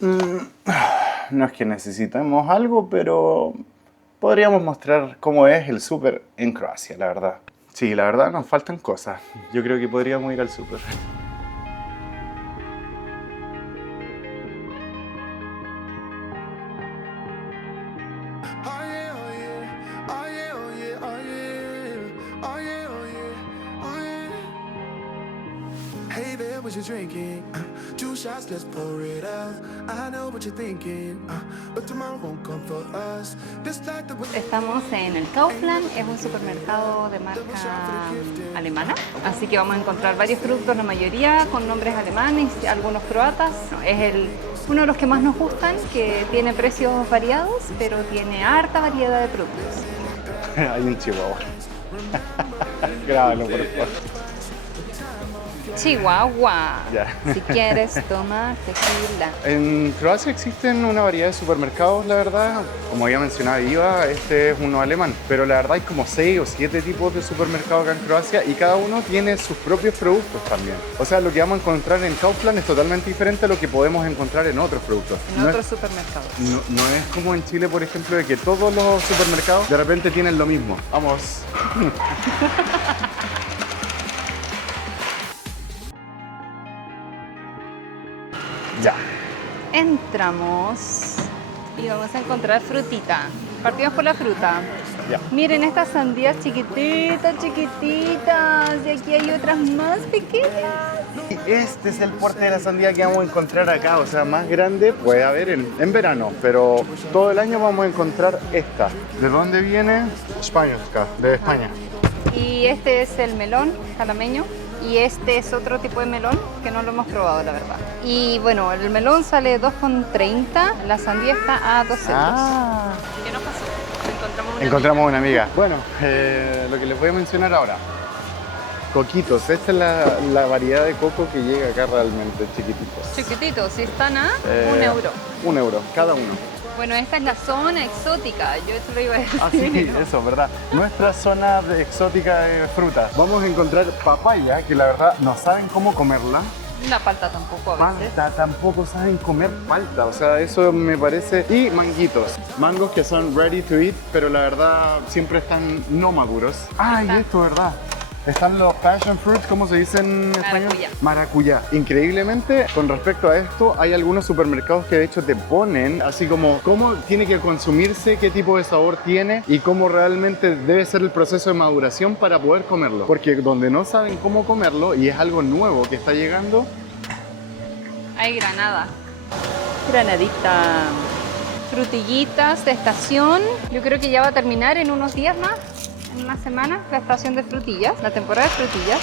No es que necesitemos algo, pero podríamos mostrar cómo es el súper en Croacia, la verdad. Sí, la verdad nos faltan cosas. Yo creo que podríamos ir al súper. Hey there, what you drinking? 2 shots, let's pour it out. I know what you're thinking, but tomorrow won't come for us. Just like the way. Estamos en el Kaufland, es un supermercado de marca alemana, así que vamos a encontrar varios productos, la mayoría con nombres alemanes, algunos croatas. Es uno de los que más nos gustan, que tiene precios variados, pero tiene harta variedad de productos. Hay un chihuahua. Grábalo, por favor. Chihuahua, Ya. si quieres toma tequila. En Croacia existen una variedad de supermercados, la verdad. Como había mencionado Iva, este es uno alemán. Pero la verdad hay como 6 o 7 tipos de supermercados acá en Croacia y cada uno tiene sus propios productos también. O sea, lo que vamos a encontrar en Kaufland es totalmente diferente a lo que podemos encontrar en otros productos. En otros supermercados. No es como en Chile, por ejemplo, de que todos los supermercados de repente tienen lo mismo. Vamos. Ya. Entramos y vamos a encontrar frutita. Partimos por la fruta. Ya. Miren estas sandías chiquititas, chiquititas. Y aquí hay otras más pequeñas. Este es el porte de la sandía que vamos a encontrar acá, o sea, más grande puede haber en verano, pero todo el año vamos a encontrar esta. ¿De dónde viene? España, de España. Y este es el melón jalameño. Y este es otro tipo de melón que no lo hemos probado, la verdad. Y bueno, el melón sale 2,30, la sandía está a 2 euros. Ah. ¿Qué nos pasó? Encontramos una amiga. Bueno, lo que les voy a mencionar ahora. Coquitos, esta es la variedad de coco que llega acá realmente, chiquititos. Chiquititos, si están a 1 euro. 1 euro, cada uno. Bueno, esta es la zona exótica, yo eso lo iba a decir. Ah, sí, eso, ¿verdad? Nuestra zona exótica de frutas. Vamos a encontrar papaya, que la verdad no saben cómo comerla. La palta tampoco a veces. Palta, tampoco saben comer palta, o sea, eso me parece. Y manguitos, mangos que son ready to eat, pero la verdad siempre están no maduros. Ah, y esto, ¿verdad? Están los passion fruit, ¿cómo se dice en español? Maracuyá. Maracuyá. Increíblemente, con respecto a esto, hay algunos supermercados que de hecho te ponen así como cómo tiene que consumirse, qué tipo de sabor tiene y cómo realmente debe ser el proceso de maduración para poder comerlo. Porque donde no saben cómo comerlo y es algo nuevo que está llegando, Hay granada. Granadita. Frutillitas de estación. Yo creo que ya va a terminar en unos días más. En una semana, la estación de frutillas, la temporada de frutillas.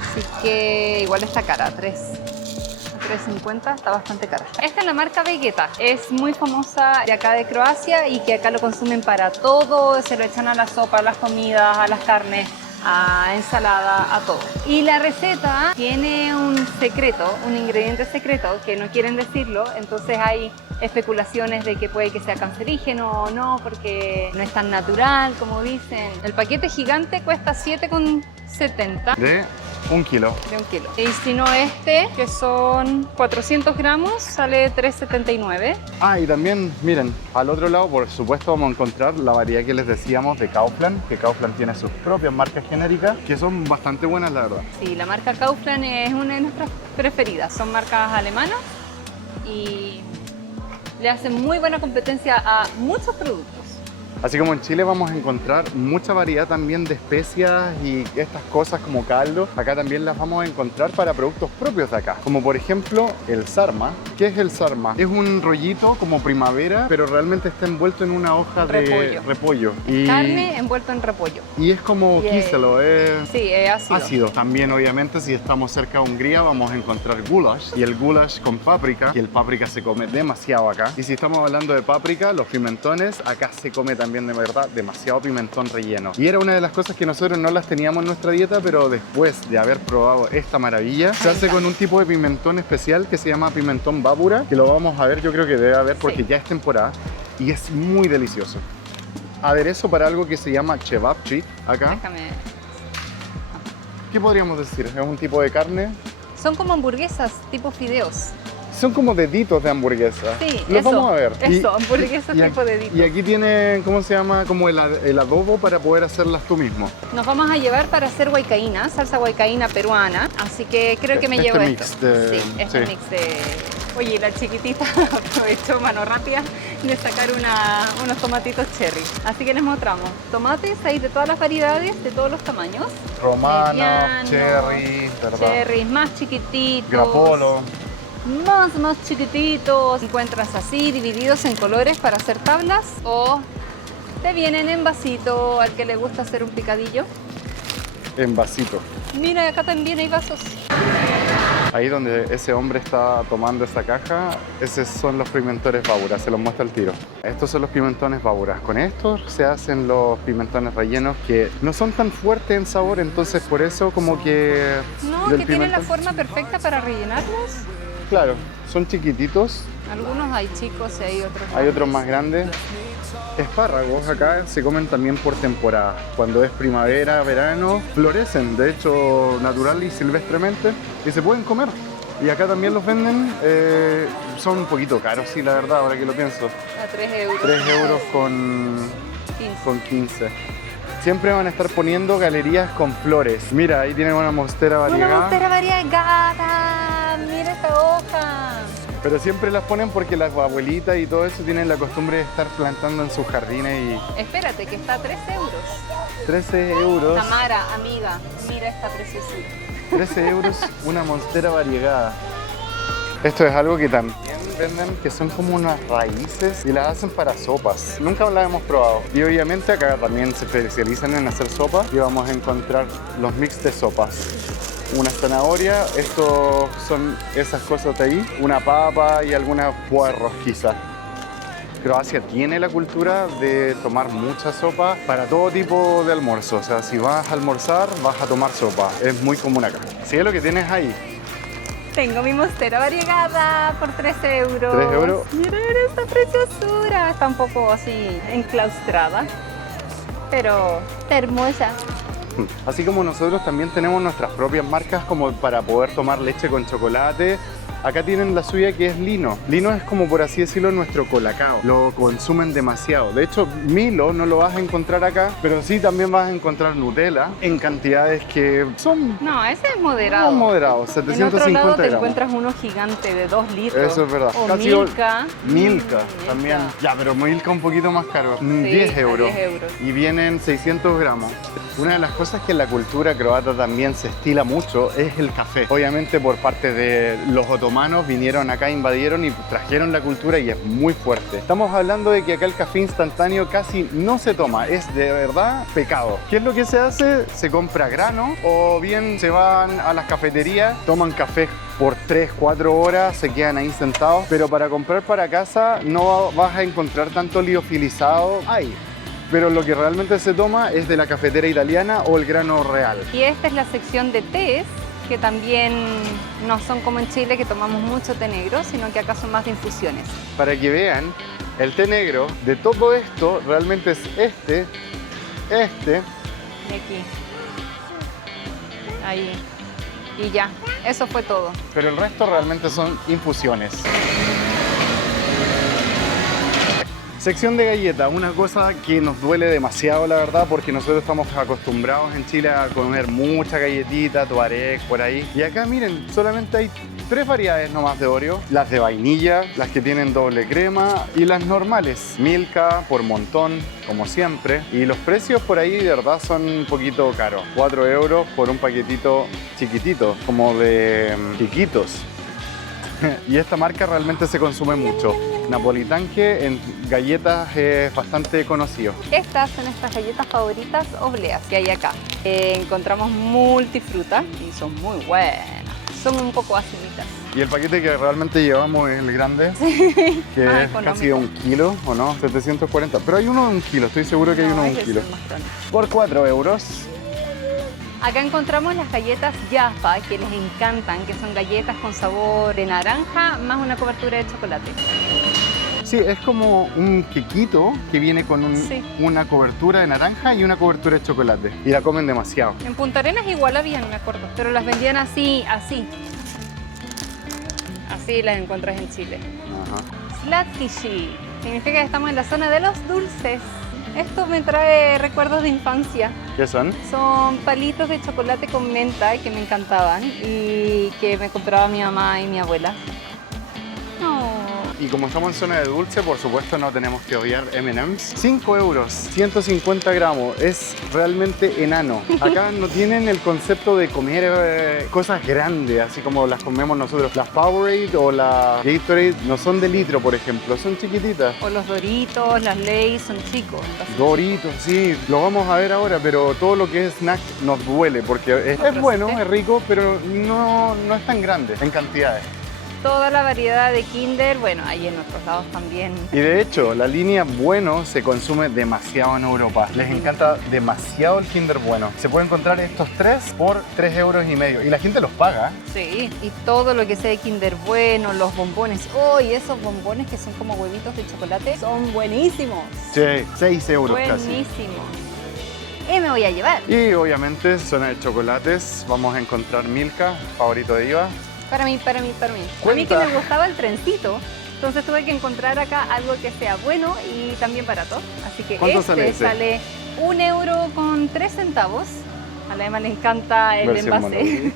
Así que igual está cara, a 3,50, está bastante cara. Esta es la marca Vegeta, es muy famosa de acá de Croacia y que acá lo consumen para todo, se lo echan a la sopa, a las comidas, a las carnes, a ensalada, a todo. Y la receta tiene un secreto, un ingrediente secreto que no quieren decirlo, entonces hay especulaciones de que puede que sea cancerígeno o no, porque no es tan natural como dicen. El paquete gigante cuesta 7,70 de 1 kilo. de 1 kilo. Y si no este, que son 400 gramos, sale 3,79. Ah, y también, miren, al otro lado, por supuesto, vamos a encontrar la variedad que les decíamos de Kaufland, que Kaufland tiene sus propias marcas genéricas, que son bastante buenas, la verdad. Sí, la marca Kaufland es una de nuestras preferidas. Son marcas alemanas y le hacen muy buena competencia a muchos productos. Así como en Chile vamos a encontrar mucha variedad también de especias y estas cosas como caldo, acá también las vamos a encontrar para productos propios de acá. Como por ejemplo el sarma. ¿Qué es el sarma? Es un rollito como primavera, pero realmente está envuelto en una hoja de repollo. Y Carne envuelto en repollo. Y es como Y kíselo, es Sí, es ácido. ácido. También obviamente si estamos cerca de Hungría vamos a encontrar goulash. Y el goulash con páprica, y el páprica se come demasiado acá. Y si estamos hablando de páprica, los pimentones, acá se come también de verdad demasiado pimentón relleno. Y era una de las cosas que nosotros no las teníamos en nuestra dieta, pero después de haber probado esta maravilla, se hace con un tipo de pimentón especial que se llama pimentón bábura, que lo vamos a ver, yo creo que debe haber porque Sí. ya es temporada y es muy delicioso. Aderezo para algo que se llama cevapcic acá. Déjame. ¿Qué podríamos decir? ¿Es un tipo de carne? Son como hamburguesas tipo fideos. Son como deditos de hamburguesa. Sí, Los eso, vamos a ver. eso, hamburguesas tipo dedito. Y aquí tiene, ¿cómo se llama? Como el adobo para poder hacerlas tú mismo. Nos vamos a llevar para hacer huaycaína, salsa huaycaína peruana, así que creo que me llevo mix esto. de- Sí, este sí. mix de... Oye, la chiquitita aprovechó mano rápida de sacar unos tomatitos cherry. Así que les mostramos tomates, hay de todas las variedades, de todos los tamaños. Romano, Mediano, cherry, ¿verdad? Cherries más chiquititos. Grappolo. Más chiquititos. Encuentras así, divididos en colores para hacer tablas o te vienen en vasito al que le gusta hacer un picadillo. En vasito. Mira, acá también hay vasos. Ahí donde ese hombre está tomando esa caja, esos son los pimentones Baura, se los muestra al tiro. Estos son los pimentones Baura. Con estos se hacen los pimentones rellenos que no son tan fuertes en sabor, entonces por eso como que... No, del que tienen la pimentón- forma perfecta para rellenarlos. Claro, son chiquititos, Algunos hay chicos y hay otros. hay otros más grandes. Espárragos acá se comen también por temporada. Cuando es primavera, verano, florecen, de hecho, natural y silvestremente, y se pueden comer. Y acá también los venden, son un poquito caros, sí, la verdad, ahora que lo pienso. A 3 euros. 3 euros con 15. 15. Siempre van a estar poniendo galerías con flores. Mira, ahí tienen una monstera Una variegada. monstera variegada. Mira esta hoja. Pero siempre las ponen porque las abuelitas y todo eso tienen la costumbre de estar plantando en sus jardines y Espérate, que está a 3 euros. 13 euros. Tamara, amiga, mira esta preciosura. 13 euros una monstera variegada. Esto es algo que también venden, que son como unas raíces y las hacen para sopas. Nunca las hemos probado. Y obviamente acá también se especializan en hacer sopas y vamos a encontrar los mix de sopas. Una zanahoria, estos son esas cosas de ahí, una papa y algunos puerros quizás. Croacia tiene la cultura de tomar mucha sopa para todo tipo de almuerzo. O sea, si vas a almorzar, vas a tomar sopa. Es muy común acá. ¿Sí es lo que tienes ahí? Tengo mi monstera variegada por 3 euros. 3 euros. Mira esta preciosura. Está un poco así enclaustrada, pero está hermosa. Así como nosotros también tenemos nuestras propias marcas como para poder tomar leche con chocolate. Acá tienen la suya que es Lino. Lino es como por así decirlo nuestro colacao. Lo consumen demasiado. De hecho, Milo no lo vas a encontrar acá, pero sí también vas a encontrar Nutella en cantidades que son No, ese es moderado. moderados, En otro 750 lado te gramos. encuentras uno gigante de 2 litros. Eso es verdad. O Casi Milka. Milka Mm, también. Milka. Ya, pero Milka un poquito más caro. Sí, 10 a euros. 10 euros. Y vienen 600 gramos. Una de las cosas que en la cultura croata también se estila mucho es el café. Obviamente por parte de los otomanos vinieron acá, invadieron y trajeron la cultura y es muy fuerte. Estamos hablando de que acá el café instantáneo casi no se toma. Es de verdad pecado. ¿Qué es lo que se hace? Se compra grano o bien se van a las cafeterías, toman café por 3-4 horas, se quedan ahí sentados, pero para comprar para casa no vas a encontrar tanto liofilizado ahí. Pero lo que realmente se toma es de la cafetera italiana o el grano real. Y esta es la sección de tés, que también no son como en Chile que tomamos mucho té negro, sino que acá son más de infusiones. Para que vean, el té negro de todo esto realmente es este, Y aquí. Ahí. Y ya, eso fue todo. pero el resto realmente son infusiones. Sección de galletas, una cosa que nos duele demasiado la verdad porque nosotros estamos acostumbrados en Chile a comer mucha galletita, Tuareg, por ahí. Y acá miren, solamente hay 3 variedades nomás de Oreo. Las de vainilla, las que tienen doble crema y las normales. Milka por montón, como siempre. Y los precios por ahí de verdad son un poquito caros. 4 euros por un paquetito chiquitito, como de chiquitos. Y esta marca realmente se consume mucho. Napolitanque en galletas es bastante conocido. Estas son estas galletas favoritas obleas que hay acá. Encontramos multifruta y son muy buenas. Son un poco aciditas. Y el paquete que realmente llevamos es el grande, que Más es económico. casi 1 kilo, ¿o no? 740. Pero hay uno de 1 kilo, estoy seguro que hay uno de 1 ese kilo. es más grande. Por 4 euros. Acá encontramos las galletas Jaffa, que les encantan, que son galletas con sabor de naranja más una cobertura de chocolate. Sí, es como un quequito que viene con Sí. una cobertura de naranja y una cobertura de chocolate. Y la comen demasiado. En Punta Arenas igual habían, me acuerdo, pero las vendían así. Así las encuentras en Chile. Ajá. Slatkishi significa que estamos en la zona de los dulces. Esto me trae recuerdos de infancia. ¿Qué son? Son palitos de chocolate con menta que me encantaban y que me compraba mi mamá y mi abuela. Y como estamos en zona de dulce, por supuesto no tenemos que obviar M&M's. 5 euros, 150 gramos, es realmente enano. Acá no tienen el concepto de comer cosas grandes, así como las comemos nosotros. Las Powerade o las Gatorade no son de litro, por ejemplo, son chiquititas. O los Doritos, las Lay's son chicos. Entonces, Doritos, sí, lo vamos a ver ahora, pero todo lo que es snack nos duele porque es bueno, es rico, pero no es tan grande en cantidades. toda la variedad de Kinder, bueno, hay en otros lados también. Y de hecho, la línea Bueno se consume demasiado en Europa. Les encanta demasiado el Kinder Bueno. Se puede encontrar estos tres por 3,5 euros. Y la gente los paga. Sí, y todo lo que sea de Kinder Bueno, los bombones. ¡Oh! Y esos bombones que son como huevitos de chocolate son buenísimos. Sí, 6 euros casi. Buenísimos. Y me voy a llevar. Y obviamente, zona de chocolates. Vamos a encontrar Milka, favorito de Iva. Para mí. A mí que me gustaba el trencito. Entonces tuve que encontrar acá algo que sea bueno y también barato. Así que ¿Cuánto este sale 1,03 €. A la Emma le encanta el Versión envase.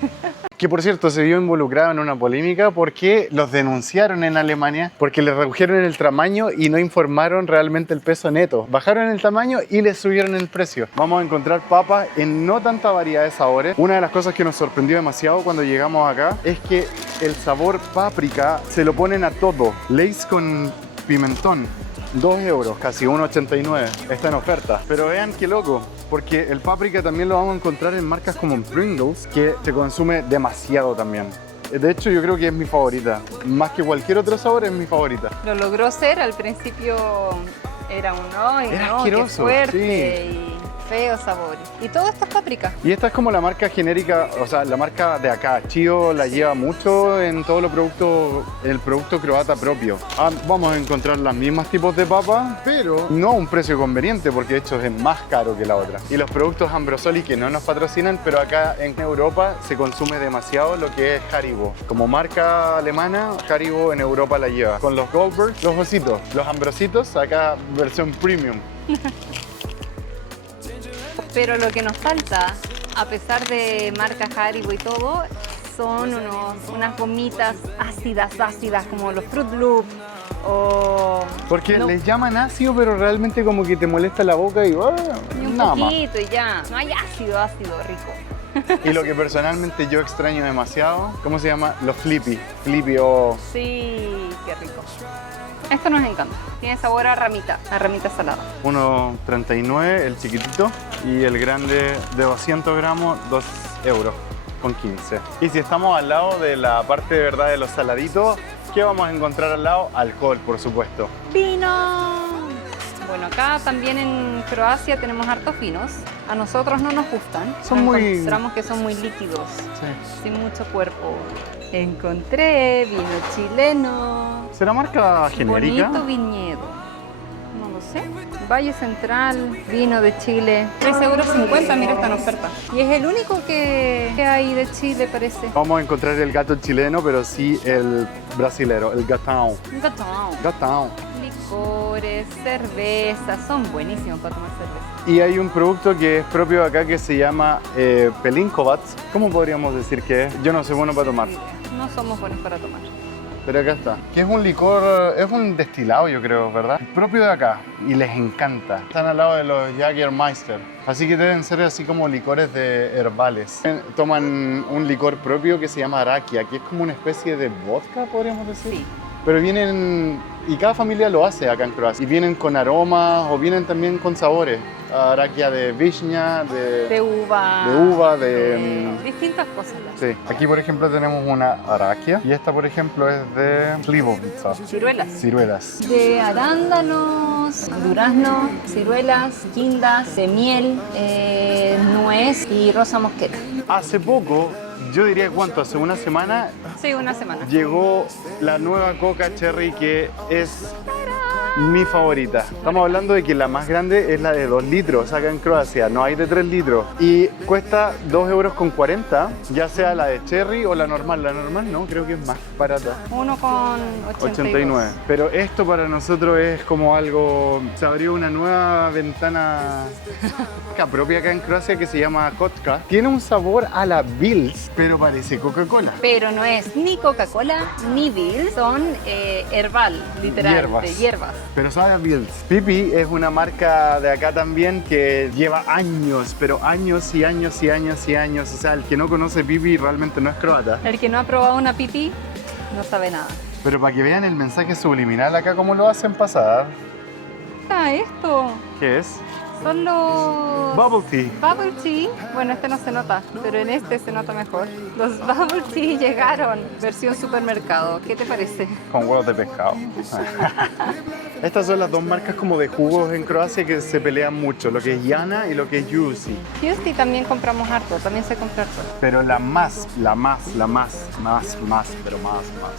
Que por cierto se vio involucrado en una polémica porque los denunciaron en Alemania porque les redujeron el tamaño y no informaron realmente el peso neto. Bajaron el tamaño y les subieron el precio. Vamos a encontrar papas en no tanta variedad de sabores. Una de las cosas que nos sorprendió demasiado cuando llegamos acá es que el sabor páprica se lo ponen a todo. Lay's con pimentón. 2 euros, casi 1,89. Está en oferta. Pero vean qué loco, porque el páprica también lo vamos a encontrar en marcas como Pringles, que se consume demasiado también. De hecho, yo creo que es mi favorita. Más que cualquier otro sabor, es mi favorita. Lo logró ser, al principio era un ¡ay, Era no, asqueroso, qué fuerte! Y feo sabor. Y todo esto es páprica. Y esta es como la marca genérica, o sea, la marca de acá. Chio la lleva mucho en todos los productos, el producto croata propio. Vamos a encontrar los mismos tipos de papas, pero no a un precio conveniente, porque de hecho es más caro que la otra. Y los productos Ambrosoli que no nos patrocinan, pero acá en Europa se consume demasiado lo que es Haribo. Como marca alemana, Haribo en Europa la lleva. Con los Goldberg, los ositos, los Ambrositos, acá versión premium. Pero lo que nos falta, a pesar de marca Haribo y todo, son unas gomitas ácidas, como los Fruit Loop o... Porque no, les llaman ácido, pero realmente como que te molesta la boca y y un nada más. poquito y ya. No hay ácido rico. Y lo que personalmente yo extraño demasiado, ¿cómo se llama? Los Flippy. Flippy o... Sí, qué rico. Esto nos encanta. Tiene sabor a ramita salada. 1,39 el chiquitito y el grande de 200 gramos, 2 euros con 15. Y si estamos al lado de la parte de verdad de los saladitos, ¿qué vamos a encontrar al lado? Alcohol, por supuesto. ¡Vino! Bueno, acá también en Croacia tenemos hartos vinos. A nosotros no nos gustan. Encontramos que son muy líquidos, sin mucho cuerpo. Encontré vino chileno. ¿Será marca genérica? Bonito viñedo. No lo sé. Valle Central, vino de Chile. 3,50 €, mira, está en oferta. Y es el único que hay de Chile, parece. Vamos a encontrar el gato chileno, pero sí el brasilero, el gatão. Un gatão. Gatão. Licores, cervezas, son buenísimos para tomar cerveza. Y hay un producto que es propio de acá que se llama Pelinkovac. ¿Cómo podríamos decir que es? Yo no soy bueno para tomar. No somos buenos para tomar. Pero acá está. Que es un licor, es un destilado yo creo, ¿verdad? Propio de acá. Y les encanta. Están al lado de los Jägermeister. Así que deben ser así como licores de herbales. Toman un licor propio que se llama Arakia, que es como una especie de vodka, podríamos decir. Sí. Pero vienen, y cada familia lo hace acá en Croacia. Y vienen con aromas o vienen también con sabores. Arakia de viña, de uva. De uva, distintas cosas. Sí. Aquí, por ejemplo, tenemos una araquia y esta, por ejemplo, es de slivovica. Ciruelas. De arándanos, durazno, ciruelas, guindas, de miel, nuez y rosa mosqueta. Hace poco, yo diría, ¿cuánto? Hace una semana. Sí, una semana. Llegó la nueva Coca Cherry que es mi favorita. Estamos hablando de que la más grande es la de 2 litros acá en Croacia, no hay de 3 litros. Y cuesta 2,40 €, ya sea la de cherry o la normal. La normal no, creo que es más barata. 1,89. Pero esto para nosotros es como algo... Se abrió una nueva ventana propia acá en Croacia que se llama Kotka. Tiene un sabor a la Bills, pero parece Coca-Cola. Pero no es ni Coca-Cola ni Bill, son herbal, literalmente, hierbas. Pero sabe a Bills. Pipi es una marca de acá también que lleva años, pero años y años y años y años. O sea, el que no conoce Pipi realmente no es croata. El que no ha probado una pipi no sabe nada. Pero para que vean el mensaje subliminal acá, cómo lo hacen pasar. Ah, esto. ¿Qué es? Son los... Bubble tea. Bubble tea. Bueno, este no se nota, pero en este se nota mejor. Los bubble tea llegaron, versión supermercado. ¿Qué te parece? Con huevos de pescado. Estas son las dos marcas como de jugos en Croacia que se pelean mucho, lo que es Jana y lo que es Juicy. Juicy también compramos harto, también se compra harto. Pero la más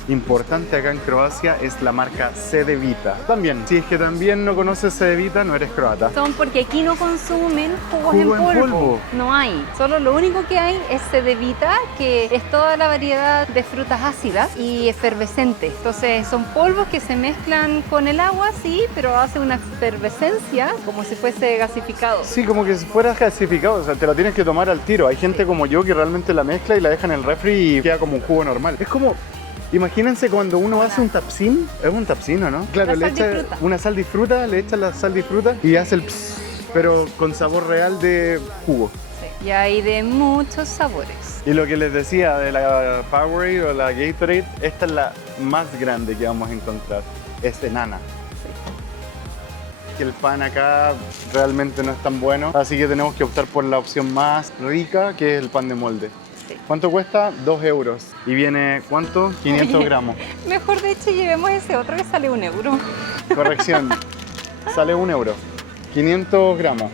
importante acá en Croacia es la marca Cedevita. También, si es que también no conoces Cedevita, no eres croata. Son porque aquí no consumen jugos Jugo en en polvo. polvo. No hay. Solo lo único que hay es Cedevita, que es toda la variedad de frutas ácidas y efervescentes. Entonces son polvos que se mezclan con el agua, sí, pero hace una efervescencia como si fuese gasificado. Sí, como que si fuera gasificado, o sea, te lo tienes que tomar al tiro. Hay gente como yo que realmente la mezcla y la deja en el refri y queda como un jugo normal. Es como... Imagínense cuando uno hace un tapsin, es un tapsin, ¿o no? Claro, le echa una sal disfruta, le echa la sal disfruta y hace el pss, pero con sabor real de jugo. Sí. Y hay de muchos sabores. Y lo que les decía de la Powerade o la Gatorade, esta es la más grande que vamos a encontrar, es enana. Que el pan acá realmente no es tan bueno, así que tenemos que optar por la opción más rica, que es el pan de molde. Sí. ¿Cuánto cuesta? 2 €. ¿Y viene cuánto? 500 gramos. Mejor de hecho llevemos ese otro que sale 1 euro. Corrección. Sale 1 €. 500 gramos.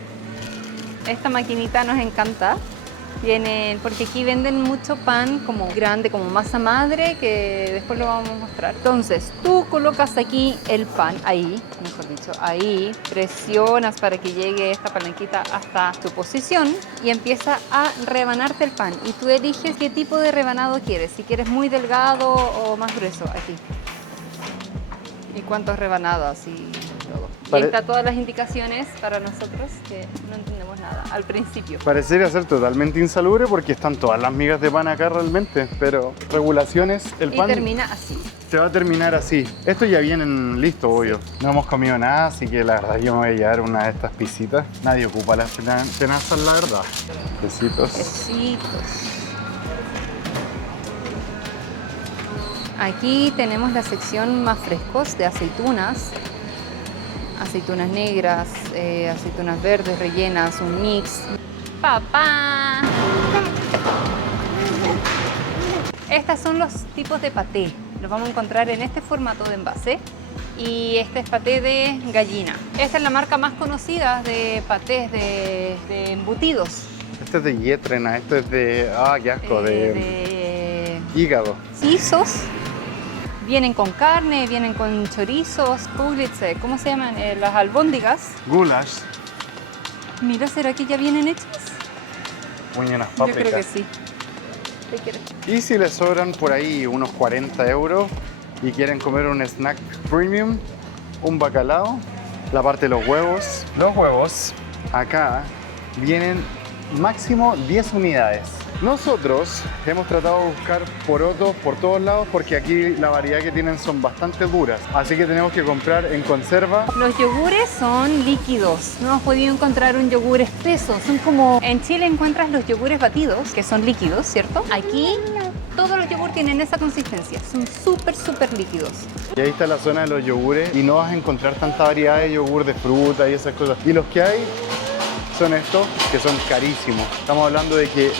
Esta maquinita nos encanta. Vienen, porque aquí venden mucho pan como grande, como masa madre, que después lo vamos a mostrar. Entonces, tú colocas aquí el pan, ahí, mejor dicho, ahí, presionas para que llegue esta palanquita hasta tu posición y empieza a rebanarte el pan. Y tú eliges qué tipo de rebanado quieres, si quieres muy delgado o más grueso, aquí. Y cuántos rebanados y todo. Y ahí está todas las indicaciones para nosotros que no entendemos nada al principio. Parecería ser totalmente insalubre porque están todas las migas de pan acá realmente, pero regulaciones, el pan Y termina así. se va a terminar así. Estos ya vienen listos, obvio. No hemos comido nada, así que la verdad yo me voy a llevar una de estas pisitas. Nadie ocupa las tenazas, la verdad. Besitos. Besitos. Aquí tenemos la sección más frescos de aceitunas. Aceitunas negras, aceitunas verdes rellenas, un mix. ¡Papá! Estos son los tipos de paté. Los vamos a encontrar en este formato de envase. Y este es paté de gallina. Esta es la marca más conocida de patés de embutidos. Este es de yetrena, este es de... ¡Ah, qué asco! De hígado. Sisos. Vienen con carne, vienen con chorizos, puglice, ¿cómo se llaman? Las albóndigas. Goulash. Mira, ¿será que ya vienen hechas? Uñas Yo pápricas. creo que sí. ¿Qué quieres? Y si les sobran por ahí unos 40 € y quieren comer un snack premium, un bacalao, la parte de los huevos. Los huevos acá vienen máximo 10 unidades. Nosotros hemos tratado de buscar porotos por todos lados porque aquí la variedad que tienen son bastante duras. Así que tenemos que comprar en conserva. Los yogures son líquidos. No hemos podido encontrar un yogur espeso. Son como... En Chile encuentras los yogures batidos, que son líquidos, ¿cierto? Aquí todos los yogures tienen esa consistencia. Son súper líquidos. Y ahí está la zona de los yogures y no vas a encontrar tanta variedad de yogur de fruta y esas cosas. Y los que hay son estos, que son carísimos. Estamos hablando de que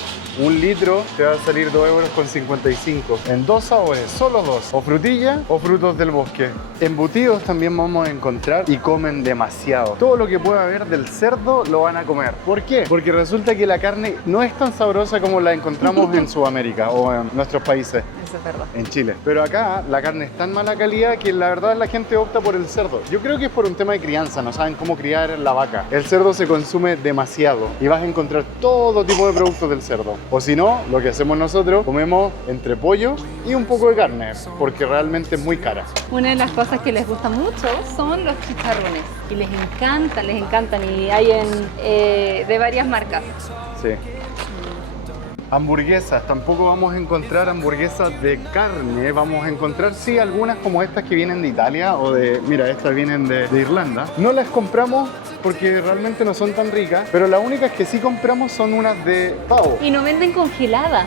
1 litro te va a salir 2,55 € en 2 sabores, solo 2, o frutilla o frutos del bosque. Embutidos también vamos a encontrar y comen demasiado. Todo lo que pueda haber del cerdo lo van a comer. ¿Por qué? Porque resulta que la carne no es tan sabrosa como la encontramos en Sudamérica o en nuestros países. ¿En eso es verdad. en Chile. Pero acá la carne es tan mala calidad que la verdad la gente opta por el cerdo. Yo creo que es por un tema de crianza, no saben cómo criar la vaca. El cerdo se consume demasiado y vas a encontrar todo tipo de productos del cerdo. O si no, lo que hacemos nosotros, comemos entre pollo y un poco de carne, porque realmente es muy cara. Una de las cosas que les gusta mucho son los chicharrones y les encantan y hay de varias marcas. Sí. Hamburguesas, tampoco vamos a encontrar hamburguesas de carne, vamos a encontrar sí algunas como estas que vienen de Italia o mira, estas vienen de Irlanda. No las compramos porque realmente no son tan ricas, pero las únicas que sí compramos son unas de pavo. Y no venden congeladas.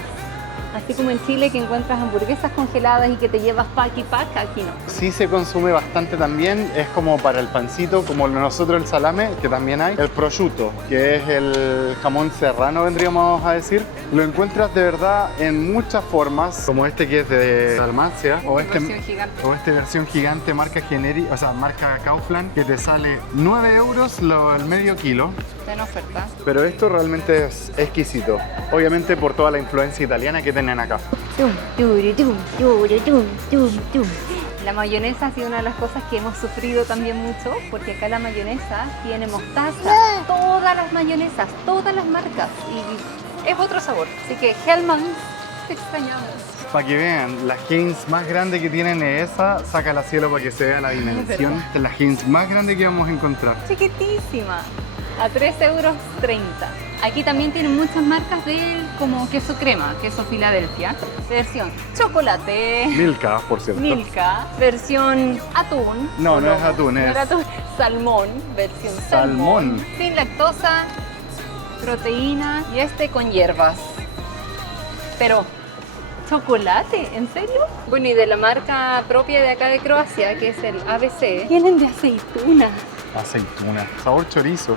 Así como en Chile que encuentras hamburguesas congeladas y que te llevas pack y pack, aquí no. Sí se consume bastante también, es como para el pancito, como nosotros el salame, que también hay. El prosciutto, que es el jamón serrano, vendríamos a decir. Lo encuentras de verdad en muchas formas, como este que es de Dalmacia, o esta versión gigante marca genérica, o sea, marca Kaufland, que te sale 9 euros el medio kilo. Está en oferta. Pero esto realmente es exquisito, obviamente por toda la influencia italiana que tienen acá. La mayonesa ha sido una de las cosas que hemos sufrido también mucho, porque acá la mayonesa tiene mostaza, todas las mayonesas, todas las marcas, y es otro sabor. Así que Hellmann's, te extrañamos. Para que vean, la Heinz más grande que tienen es esa, sácala al cielo para que se vea la dimensión de la Heinz más grande que vamos a encontrar. Chiquitísima, a 3,30 euros. Aquí también tienen muchas marcas como queso crema, queso Filadelfia, versión chocolate, Milka, por cierto. Milka, versión atún. No, no es atún, es salmón, versión salmón. sin lactosa, proteína y con hierbas. Pero chocolate, ¿en serio? Bueno, y de la marca propia de acá de Croacia, que es el ABC, tienen de aceituna. Aceituna, sabor chorizo.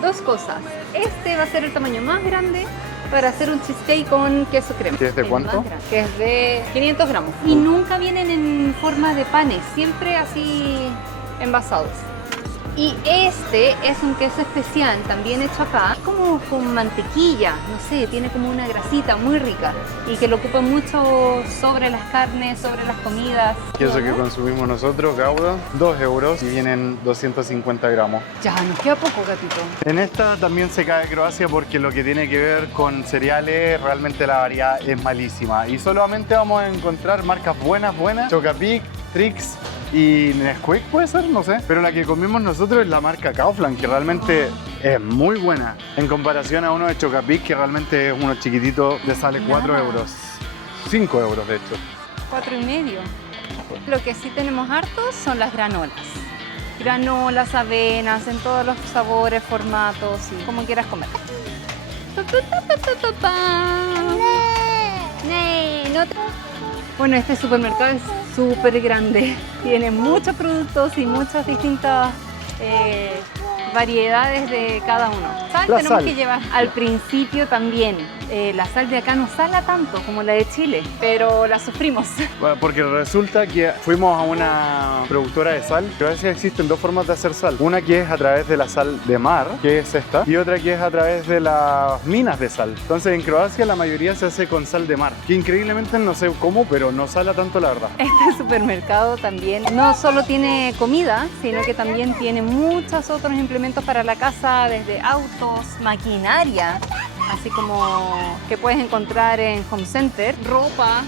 Dos cosas. Este va a ser el tamaño más grande para hacer un cheesecake con queso crema. ¿Que es de cuánto? Que es de 500 gramos. Y nunca vienen en forma de panes, siempre así envasados. Y este es un queso especial, también hecho acá, como con mantequilla, no sé, tiene como una grasita muy rica y que lo ocupan mucho sobre las carnes, sobre las comidas. Queso que consumimos nosotros, Gouda, 2 euros y vienen 250 gramos. Ya, nos queda poco, gatito. En esta también se cae Croacia porque lo que tiene que ver con cereales, realmente la variedad es malísima. Y solamente vamos a encontrar marcas buenas, Chocapic, Trix y Nesquik puede ser, no sé. Pero la que comimos nosotros es la marca Kaufland, que realmente es muy buena. En comparación a uno de Chocapic, que realmente es uno chiquitito, le sale 4 euros. 5 euros, de hecho. 4,5. Lo que sí tenemos hartos son las granolas. Granolas, avenas, en todos los sabores, formatos y como quieras comer. Bueno, este supermercado es súper grande, tiene muchos productos y muchas distintas variedades de cada uno. Sal tenemos que llevar al principio también. La sal de acá no sala tanto como la de Chile, pero la sufrimos. Bueno, porque resulta que fuimos a una productora de sal. Que a veces existen dos formas de hacer sal. Una que es a través de la sal de mar, que es esta, y otra que es a través de las minas de sal. Entonces en Croacia la mayoría se hace con sal de mar, que increíblemente no sé cómo, pero no sala tanto la verdad. Este supermercado también no solo tiene comida, sino que también tiene muchos otros implementos para la casa, desde autos, maquinaria, así como que puedes encontrar en Home Center, ropa,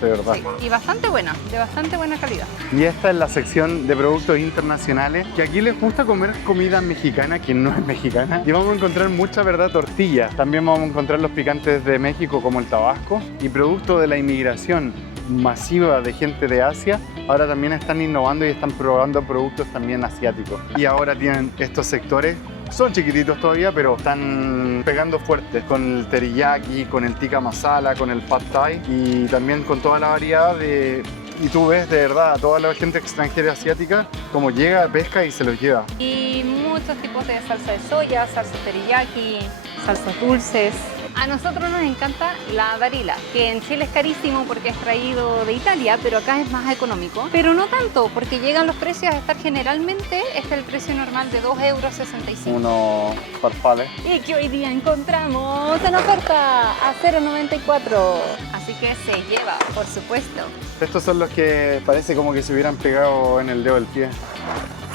de verdad. sí, y bastante buena, de bastante buena calidad. Y esta es la sección de productos internacionales, que aquí les gusta comer comida mexicana, que no es mexicana, y vamos a encontrar mucha, verdad, tortilla. También vamos a encontrar los picantes de México como el tabasco, y producto de la inmigración masiva de gente de Asia, ahora también están innovando y están probando productos también asiáticos. Y ahora tienen estos sectores. Son chiquititos todavía, pero están pegando fuerte con el teriyaki, con el tikka masala, con el pad thai y también con toda la variedad de... Y tú ves de verdad a toda la gente extranjera asiática como llega, pesca y se los lleva. Y muchos tipos de salsa de soya, salsa teriyaki, salsas dulces. A nosotros nos encanta la varila, que en Chile es carísimo porque es traído de Italia, pero acá es más económico. Pero no tanto, porque llegan los precios a estar generalmente, este es el precio normal de 2,65 €. Unos farfales. Y que hoy día encontramos en oferta a 0,94. Así que se lleva, por supuesto. Estos son los que parece como que se hubieran pegado en el dedo del pie.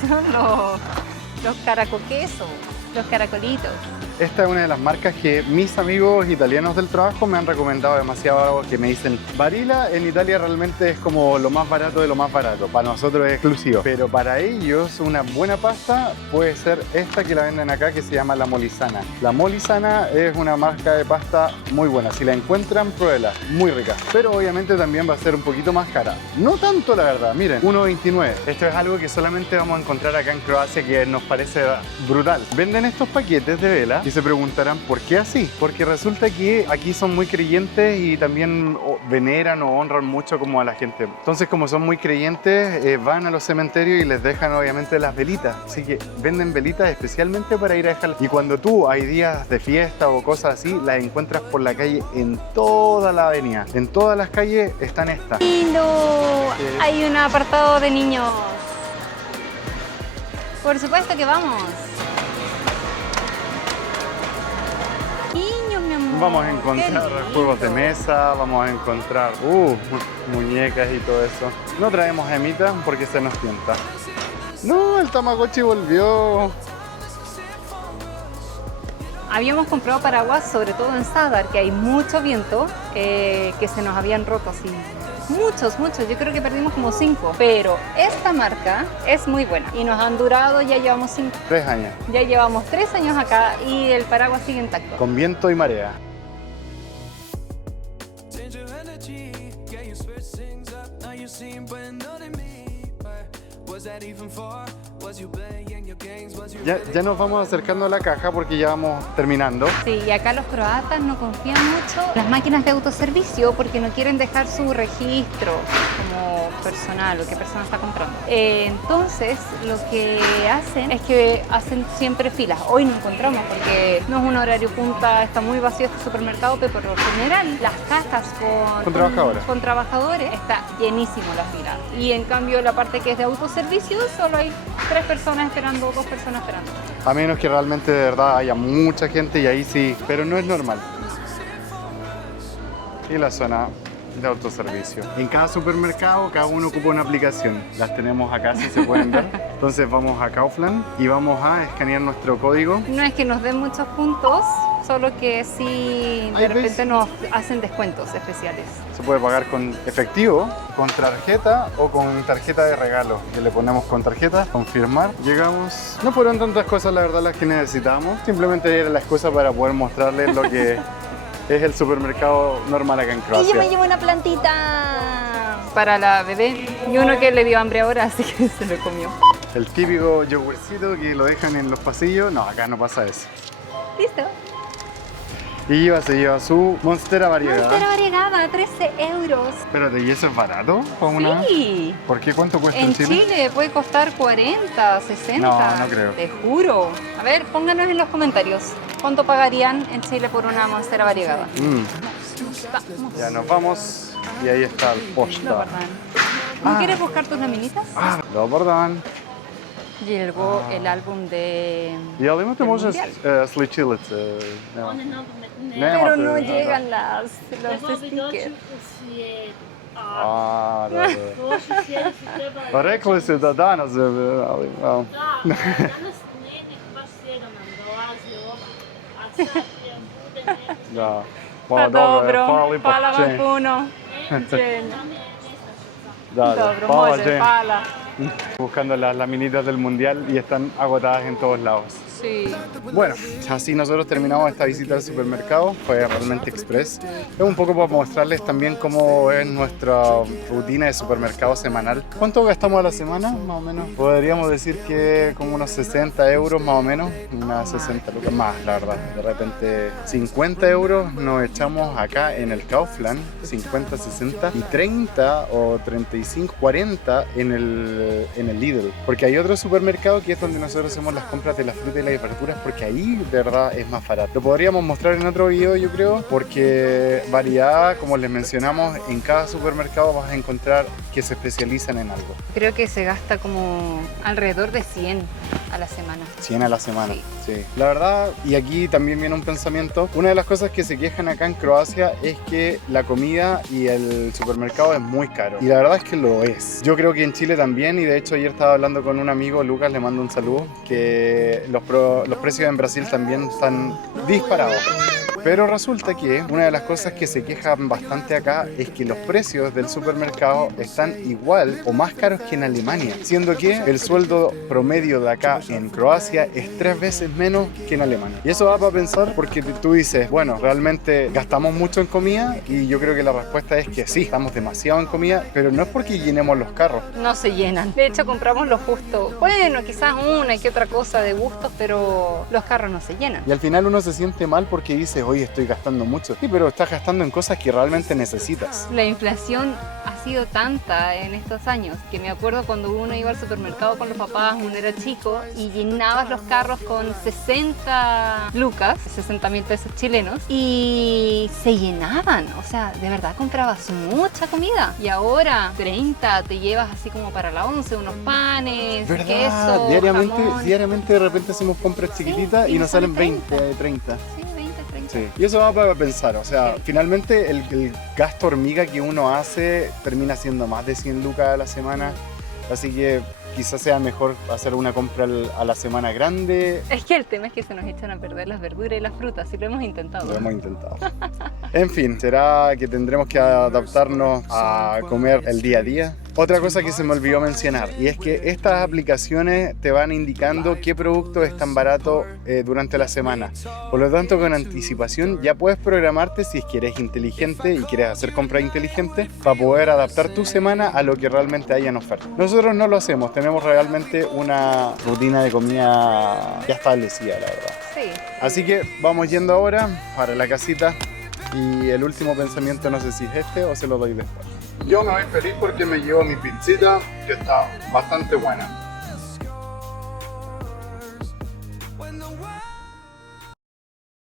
Son los caracoquesos, los caracolitos. Esta es una de las marcas que mis amigos italianos del trabajo me han recomendado demasiado, que me dicen, Barilla en Italia realmente es como lo más barato de lo más barato, para nosotros es exclusivo, pero para ellos una buena pasta puede ser esta que la venden acá, que se llama la Molisana. La Molisana es una marca de pasta muy buena, si la encuentran, pruébela, muy rica, pero obviamente también va a ser un poquito más cara, no tanto la verdad, miren, 1,29. Esto es algo que solamente vamos a encontrar acá en Croacia, que nos parece brutal. Venden estos paquetes de vela y se preguntarán ¿por qué así? Porque resulta que aquí son muy creyentes y también veneran o honran mucho como a la gente. Entonces, como son muy creyentes, van a los cementerios y les dejan obviamente las velitas. Así que venden velitas especialmente para ir a dejar. Y cuando tú hay días de fiesta o cosas así, las encuentras por la calle en toda la avenida. En todas las calles están estas. ¡Lindo! Hay un apartado de niños. Por supuesto que vamos. Niños, mi amor. Vamos a encontrar juegos de mesa, vamos a encontrar muñecas y todo eso. No traemos gemitas porque se nos tienta. No, el Tamagotchi volvió. Habíamos comprado paraguas, sobre todo en Zadar, que hay mucho viento, que se nos habían roto así. Muchos. Yo creo que perdimos como 5. Pero esta marca es muy buena y nos han durado, ya llevamos 3 años. Ya llevamos 3 años acá y el paraguas sigue intacto. Con viento y marea. Change your energy, yeah, you switch things up. Now you seem but not in me. Was that even for? Was you playing your games? Was you Ya nos vamos acercando a la caja porque ya vamos terminando. Sí, y acá los croatas no confían mucho en las máquinas de autoservicio porque no quieren dejar su registro como personal, o qué persona está comprando. Entonces, lo que hacen es que hacen siempre filas. Hoy no encontramos porque no es un horario punta, está muy vacío este supermercado, pero por lo general las cajas con trabajadores está llenísimo la fila. Y en cambio la parte que es de autoservicio solo hay 3 personas esperando, 2 personas esperando. A menos que realmente de verdad haya mucha gente y ahí sí, pero no es normal. Y la zona de autoservicio. En cada supermercado cada uno ocupa una aplicación. Las tenemos acá si se pueden ver. Entonces vamos a Kaufland y vamos a escanear nuestro código. No es que nos den muchos puntos, solo que sí de repente nos hacen descuentos especiales. Se puede pagar con efectivo, con tarjeta o con tarjeta de regalo. Que le ponemos con tarjeta, confirmar. Llegamos. No fueron tantas cosas la verdad las que necesitábamos. Simplemente era la excusa para poder mostrarles lo que es el supermercado normal acá en Croacia. Y yo me llevo una plantita para la bebé y uno que le dio hambre ahora, así que se lo comió. El típico yogurcito que lo dejan en los pasillos. No, acá no pasa eso. Listo. Y se lleva su Monstera variegada. Monstera variegada, 13 euros. Espérate, ¿y eso es barato? Sí. ¿Por qué? ¿Cuánto cuesta En en Chile? Chile puede costar 40, 60. No, no creo. Te juro. A ver, pónganos en los comentarios. ¿Cuánto pagarían en Chile por una Monstera variegada? Vamos. Ya nos vamos. Y ahí está el posta. Dobardan. ¿No quieres buscar tus laminitas? Dobardan. Llegó el álbum de... Ja, ali imate možda Mundial. sličilice? Pero no llegan los stickers. A, da. Pa rekli su da danas, ali... Danas ne, nek baš srijeda nam dolazi ovo, a sad bude neki Da. Pa dobro, hvala lijepo. hvala vam puno. Željno. Da, Dobro, hvala, može, Jen. hvala. Buscando las laminitas del mundial y están agotadas en todos lados. Sí. Bueno, así nosotros terminamos esta visita al supermercado, fue realmente express. Es un poco para mostrarles también cómo es nuestra rutina de supermercado semanal. ¿Cuánto gastamos a la semana, más o menos? Podríamos decir que como unos 60 euros más o menos, unas 60 lucas más, la verdad. De repente 50 euros nos echamos acá en el Kaufland, 50, 60 y 30 o 35, 40 en el en el Lidl. Porque hay otro supermercado que es donde nosotros hacemos las compras de las frutas y las verduras, porque ahí de verdad es más barato. Lo podríamos mostrar en otro video, yo creo, porque variedad, como les mencionamos, en cada supermercado vas a encontrar que se especializan en algo. Creo que se gasta como alrededor de 100 a la semana. 100 a la semana, Sí. sí. La verdad, y aquí también viene un pensamiento, una de las cosas que se quejan acá en Croacia es que la comida y el supermercado es muy caro. Y la verdad es que lo es. Yo creo que en Chile también, y de hecho ayer estaba hablando con un amigo, Lucas, le mando un saludo, que los precios en Brasil también están disparados. Pero resulta que una de las cosas que se quejan bastante acá es que los precios del supermercado están igual o más caros que en Alemania, siendo que el sueldo promedio de acá en Croacia es 3 veces menos que en Alemania. Y eso va para pensar porque tú dices, bueno, realmente gastamos mucho en comida, y yo creo que la respuesta es que sí, gastamos demasiado en comida, pero no es porque llenemos los carros. No se llenan. De hecho, compramos lo justo. Bueno, quizás una que otra cosa de gustos, pero los carros no se llenan. Y al final uno se siente mal porque dice, oye, estoy gastando mucho. Sí, pero estás gastando en cosas que realmente necesitas. La inflación ha sido tanta en estos años que me acuerdo cuando uno iba al supermercado con los papás, uno era chico y llenabas los carros con 60 lucas, 60.000 pesos chilenos, y se llenaban. O sea, de verdad comprabas mucha comida. Y ahora 30 te llevas así como para la 11, unos panes, ¿Verdad? queso, jamón. Diariamente de repente hacemos compras chiquititas Sí, y nos salen 30. 20, 30. Sí, 20, 30. Sí. Y eso va para pensar, o sea, Sí. finalmente el gasto hormiga que uno hace termina siendo más de 100 lucas a la semana, así que quizás sea mejor hacer una compra a la semana grande. Es que el tema es que se nos echan a perder las verduras y las frutas, y lo hemos intentado. Lo hemos intentado. En fin, será que tendremos que adaptarnos a comer el día a día. Otra cosa que se me olvidó mencionar, y es que estas aplicaciones te van indicando qué productos están baratos durante la semana. Por lo tanto, con anticipación ya puedes programarte si es que eres inteligente y quieres hacer compras inteligentes para poder adaptar tu semana a lo que realmente haya en oferta. Nosotros no lo hacemos, tenemos realmente una rutina de comida ya establecida, la verdad. Sí. Así que vamos yendo ahora para la casita, y el último pensamiento no sé si es este o se lo doy después. Yo me voy feliz porque me llevo mi pizzita, que está bastante buena.